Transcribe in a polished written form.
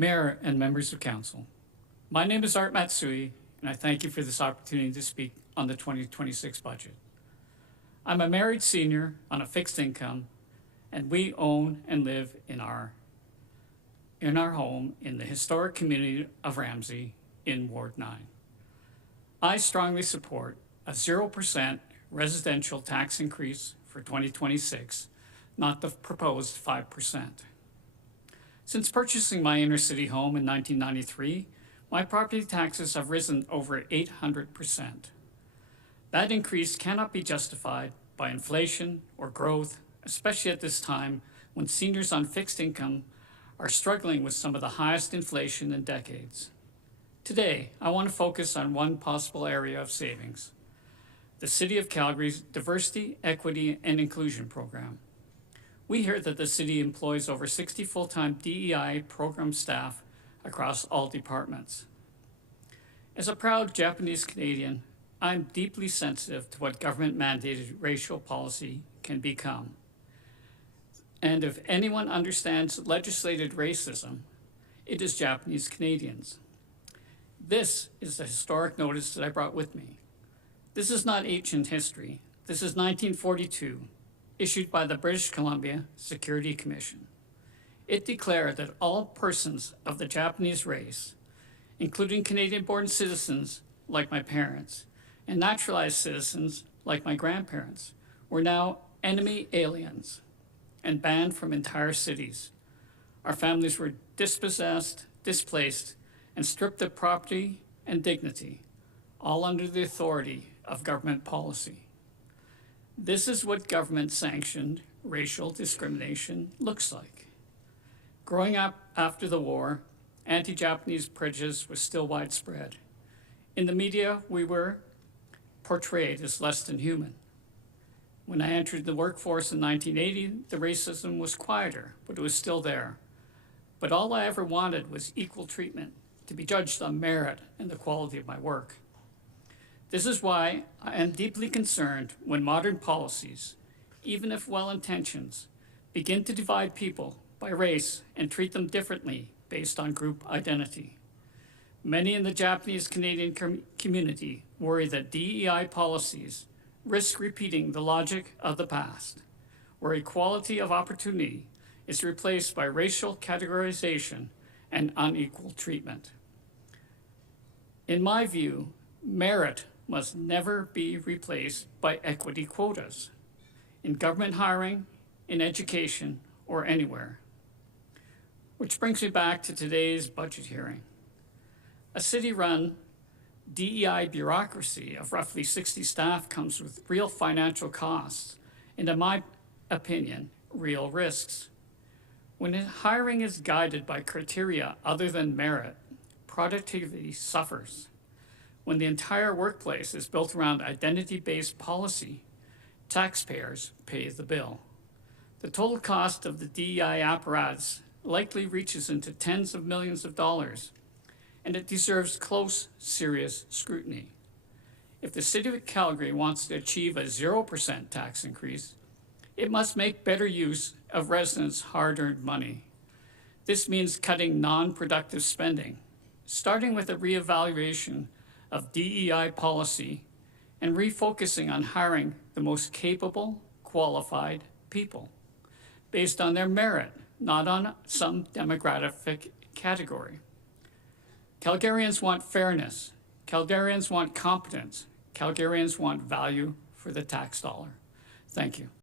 Mayor and members of council, my name is Art Matsui, and I thank you for this opportunity to speak on the 2026 budget. I'm a married senior on a fixed income, and we own and live in our home in the historic community of Ramsey in Ward 9. I strongly support a 0% residential tax increase for 2026, not the proposed 5%. Since purchasing my inner city home in 1993, my property taxes have risen over 800%. That increase cannot be justified by inflation or growth, especially at this time when seniors on fixed income are struggling with some of the highest inflation in decades. Today, I want to focus on one possible area of savings: the City of Calgary's Diversity, Equity, and Inclusion Program. We hear that the city employs over 60 full-time DEI program staff across all departments. As a proud Japanese Canadian, I'm deeply sensitive to what government-mandated racial policy can become. And if anyone understands legislated racism, it is Japanese Canadians. This is the historic notice that I brought with me. This is not ancient history. This is 1942, issued by the British Columbia Security Commission. It declared that all persons of the Japanese race, including Canadian-born citizens like my parents and naturalized citizens like my grandparents, were now enemy aliens and banned from entire cities. Our families were dispossessed, displaced, and stripped of property and dignity, all under the authority of government policy. This is what government-sanctioned racial discrimination looks like. Growing up after the war, anti-Japanese prejudice was still widespread. In the media, we were portrayed as less than human. When I entered the workforce in 1980, the racism was quieter, but it was still there. But all I ever wanted was equal treatment, to be judged on merit and the quality of my work. This is why I am deeply concerned when modern policies, even if well-intentioned, begin to divide people by race and treat them differently based on group identity. Many in the Japanese Canadian community worry that DEI policies risk repeating the logic of the past, where equality of opportunity is replaced by racial categorization and unequal treatment. In my view, merit must never be replaced by equity quotas in government hiring, in education, or anywhere. Which brings me back to today's budget hearing. A city-run DEI bureaucracy of roughly 60 staff comes with real financial costs and, in my opinion, real risks. When hiring is guided by criteria other than merit, productivity suffers. When the entire workplace is built around identity-based policy, taxpayers pay the bill. The total cost of the DEI apparatus likely reaches into tens of millions of dollars, and it deserves close, serious scrutiny. If the City of Calgary wants to achieve a 0% tax increase, it must make better use of residents' hard-earned money. This means cutting non-productive spending, starting with a reevaluation of DEI policy and refocusing on hiring the most capable, qualified people based on their merit, not on some demographic category. Calgarians want fairness. Calgarians want competence. Calgarians want value for the tax dollar. Thank you.